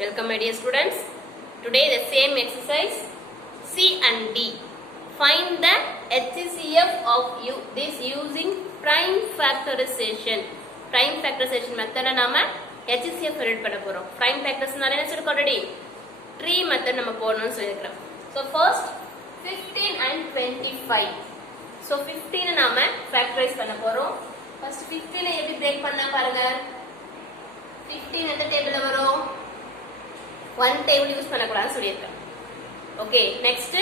Welcome my dear students. Today the same exercise C and D. Find the HCF of this using prime factorization. Prime factorization method நாம HCF read பண்ண போறோம். Prime factorization என்ன சொல்லிருக்கோம் already? Tree method நம்ம போடணும்னு சொல்லிருக்கோம். So first 15 and 25. So 15 நாம factorize பண்ண போறோம். First 15 எப்படி break பண்ணா பாருங்க. 15 எந்த டேபிள்ல வரும்? 1 table யூஸ் பண்ண கூடாதுன்னு சொல்லிருக்கேன். ஓகே, நெக்ஸ்ட்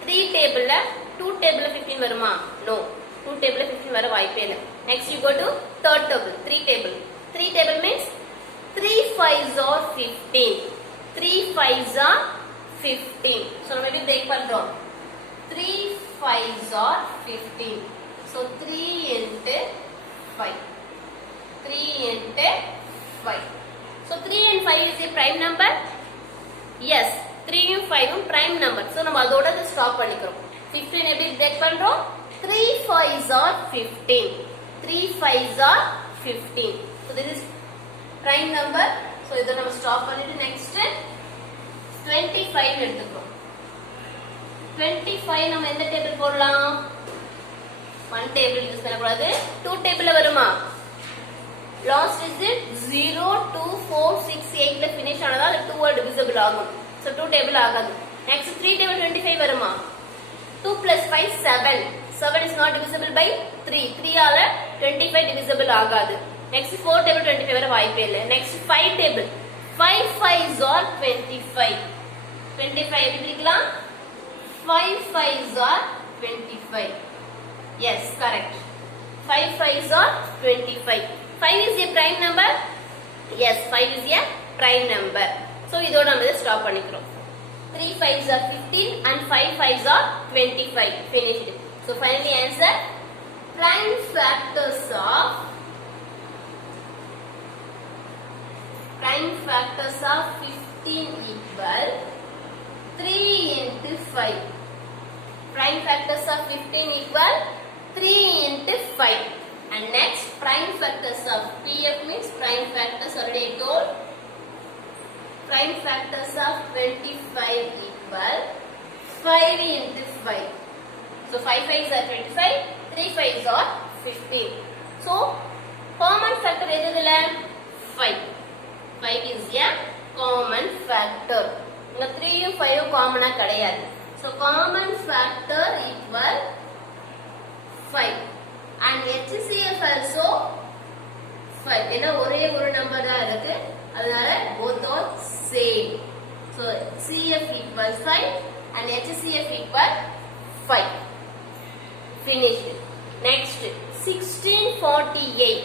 3 டேபிள்ல 2 டேபிள்ல 15 வருமா? நோ. 2 டேபிள்ல 15 வர வாய்ப்பே இல்ல. Next you go to third table, 3 table. 3 table means 3 5s are 15. 3 5s are 15. So நம்ம எப்படி பிரேக் பண்றோம்? 3 5s are 15. So 3 into 5. 3 into 5. So 3 and 5 is a prime number? Yes, 3 and 5 is prime number. So நம்ம அதோட ஸ்டாப் பண்ணிக்கிறோம். 15 எப்படி பிரேக் பண்றோம்? 3 5s are 15. 3 5s are 15. So this is prime number. So இத நம்ம ஸ்டாப் பண்ணிட்டு next 25 எடுத்துக்கிறோம். 25 நம்ம எந்த டேபிள் போடலாம்? 1 டேபிள் யூஸ் பண்ண கூடாது. 2 டேபிள்ல வருமா? Last is it 0 2 4 6 8 ல finish ஆனதா அது 2 ஆல் divisible ஆகும். So 2 டேபிள் ஆகாது. Next 3 table 25 வருமா? 2 plus 5 7. 7 is not divisible by 3. 3 ஆல 25 divisible ஆகாது. Next 4 table 25 வர வாய்ப்பே இல்ல. Next 5 table 5 5s are 25. 25 எப்படி பிரிக்கலாம்? 5 5s are 25. Yes, correct. 5 5s are 25. 5 is a prime number? Yes, 5 is a prime number. So இதோட நம்ம இத ஸ்டாப் பண்ணிக்கிறோம். 3 5s are 15 and 5 5s are 25. Finished. So finally answer prime factors of 15 equal 3 into 5. Prime factors of 15 equal 3 into 5. And next prime factors of PF means prime factors already told. Prime factors of 25 equal 5 into 5. So 5 5s are 25, 3 5s are 15. So common factor எதுல? 5. 5 is a common factor. இங்க 3 யும் 5 யும் காமனா கிடையாது. So common factor equal 5. And HCF also 5. ஏன்னா ஒரே ஒரு நம்பர் தான் இருக்கு, அதனால both are same. So CF equals 5 and HCF equal 5. Finished. Next 1648.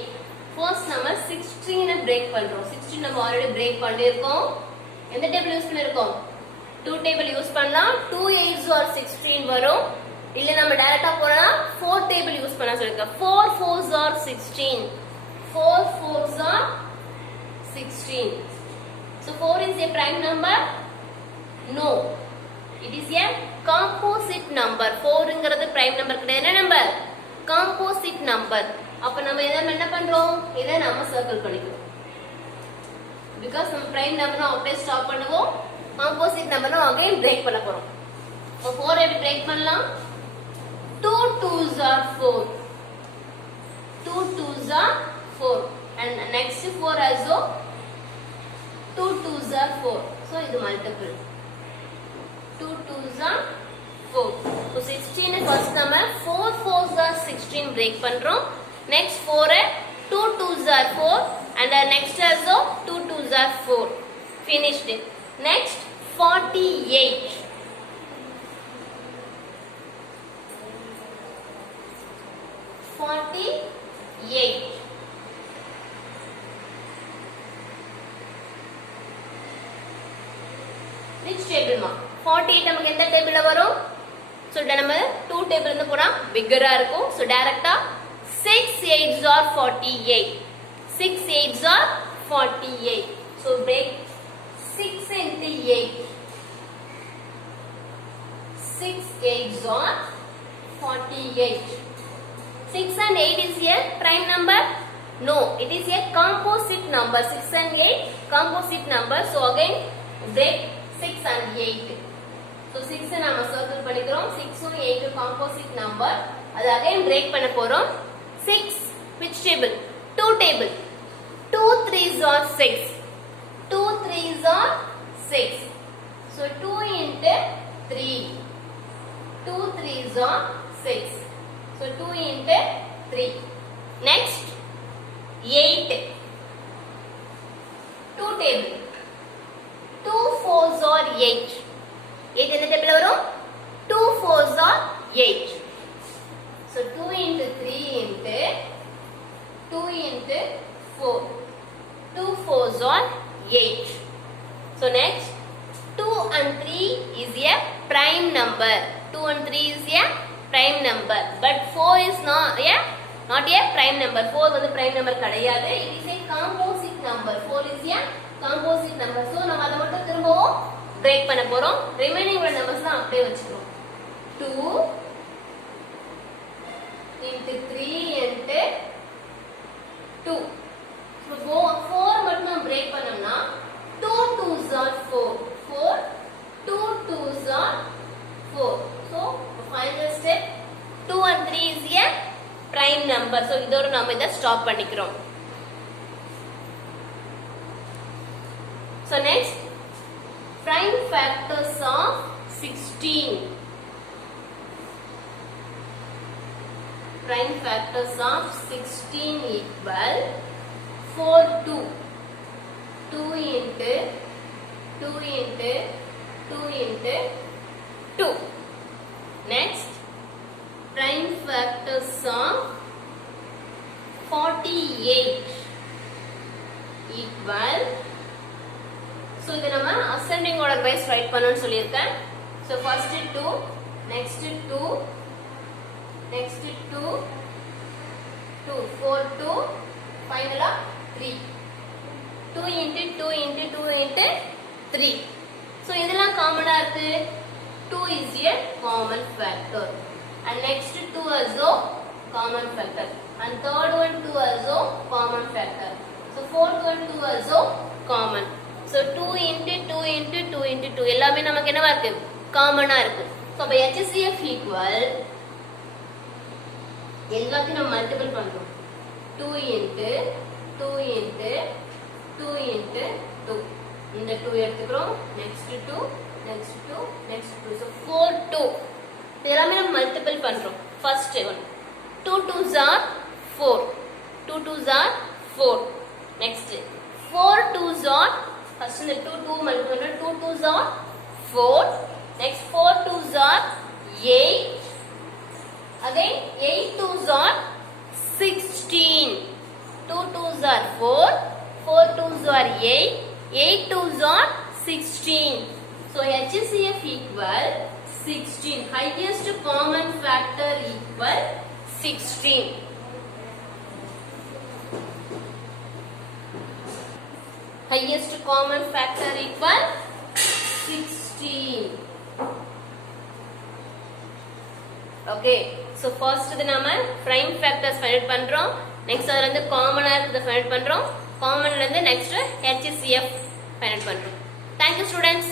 First நம்ம 16 break பண்றோம். 16 நம்ம already break பண்ணிருக்கோம். எந்த டேபிள் யூஸ் பண்ணிருக்கோம்? 2 டேபிள் யூஸ் பண்ணலாம். 2 8s are 16 வரும். இல்ல நம்ம டைரக்டா போறா 4 டேபிள் யூஸ் பண்ண சொல்லிருக்கேன். 4 4s are 16. 4 4s are 16. So 4 is a prime number? No. It is a composite number. 4ங்கிறது prime number கிடையாது. என்ன நம்பர்? Composite number. அப்ப நம்ம என்ன பண்றோம்? இத நாம சர்க்கிள் பண்ணிக்கிறோம். Because நம்ம prime number அப்படியே ஸ்டாப் பண்ணுவோம். Composite number again break பண்ண போறோம். அப்ப 4 எப்படி break பண்ணலாம்? 2 2s are 4. 2 2s are 4. And next 4 also 2 2s are 4. So இது multiple. 2 2s are 4. So 16 first நம்ம 4 4s are 16 break பண்றோம். Next 4 2 2s are 4 and next also 2 2s are 4. Finished. Next 48. 48. Which table ma? 48 நமக்கு எந்த டேபிள்ல வரும்? So நம்ம 2 டேபிள் இருந்து போறா பிக்கரா இருக்கும். So டைரக்ட்டா 6 8s are 48. 6 8s are 48. So break 6 into 8. 6 8s are 48. 6 and 8 is a prime number? No, it is a composite number. number 6 and 8 composite number. So again break 6 and 8. So 6 நாம circle பண்ணிக்கிறோம். 6 உம் 8 composite number. அது again break பண்ண போறோம். 6 which table? 2 table. 2 3s are 6. 2 3s are 6. So 2 into 3. 2 3s are 6. So 2 into 3. Next 8. 2 table. 2 4s are 8. 8 in the table varum 2 4s are 8. So 2 into 3 into 2 into 4. 2 4s are 8. So next 2 and 3 is a prime number. 2 and 3 is a prime number. But 4 is not a prime number. 4 வந்து prime number கிடையாது. It is a composite number. 4 is a composite number. So நம்ம அதை மட்டும் திரும்பவும் break பண்ண போறோம். Remaining உள்ள numbers தான் அப்படியே வச்சுக்கிறோம். 2 into 3 into 2. So 4 மட்டும் நம்ம break பண்ணோம்னா 2 2s are 4. 4 2 2s are 4. So final step 2 and 3 is a prime number. So இதோட நாம இத ஸ்டாப் பண்ணிக்கிறோம். So next prime factors of 16. Prime factors of 16 equal 4 2. 2 into 2 into 2 into 2. Next prime factors of 48 equal. So இத நம்ம ascending order wise write பண்ணனும்னு சொல்லிருக்கேன். So first 2, next 2, next 2, 2, 4 2, finally 3. 2 into 2 into 2 into 3. So இதெல்லாம் காமனா இருக்கு. 2 is a common factor. And next 2 also common factor. And third one 2 also common factor. So fourth one 2 also common. So 2 into 2 into 2 into 2 எல்லாமே நமக்கு என்னவா இருக்கு? காமனா இருக்கு. So by HCF equal எல்லாத்தையும் நம்ம மல்டிபிள் பண்றோம். 2 into 2 into 2 into 2. இந்த 2 எடுத்துக்கிறோம். Next 2, next 2, next 2. So 4 2. எல்லாமே நம்ம மல்டிபிள் பண்றோம். First one 2 2s are 4. 2 2s are 4. Next 4 2s are first இந்த 2 2 multiply பண்ணா 2 2s are 4. Next 4 2s are 8. Again 8 2s are 16. 2 2s are 4. 4 2s are 8. 8 2s are 16. So HCF equal 16. Highest common factor equal 16. Highest common factor equal 16. Okay. So first இது நாம prime factors find out பண்றோம். Next அதுல இருந்து common-ஆ இருக்கிறத find out பண்றோம். Common-ல இருந்து next HCF find out பண்றோம். Thank you students.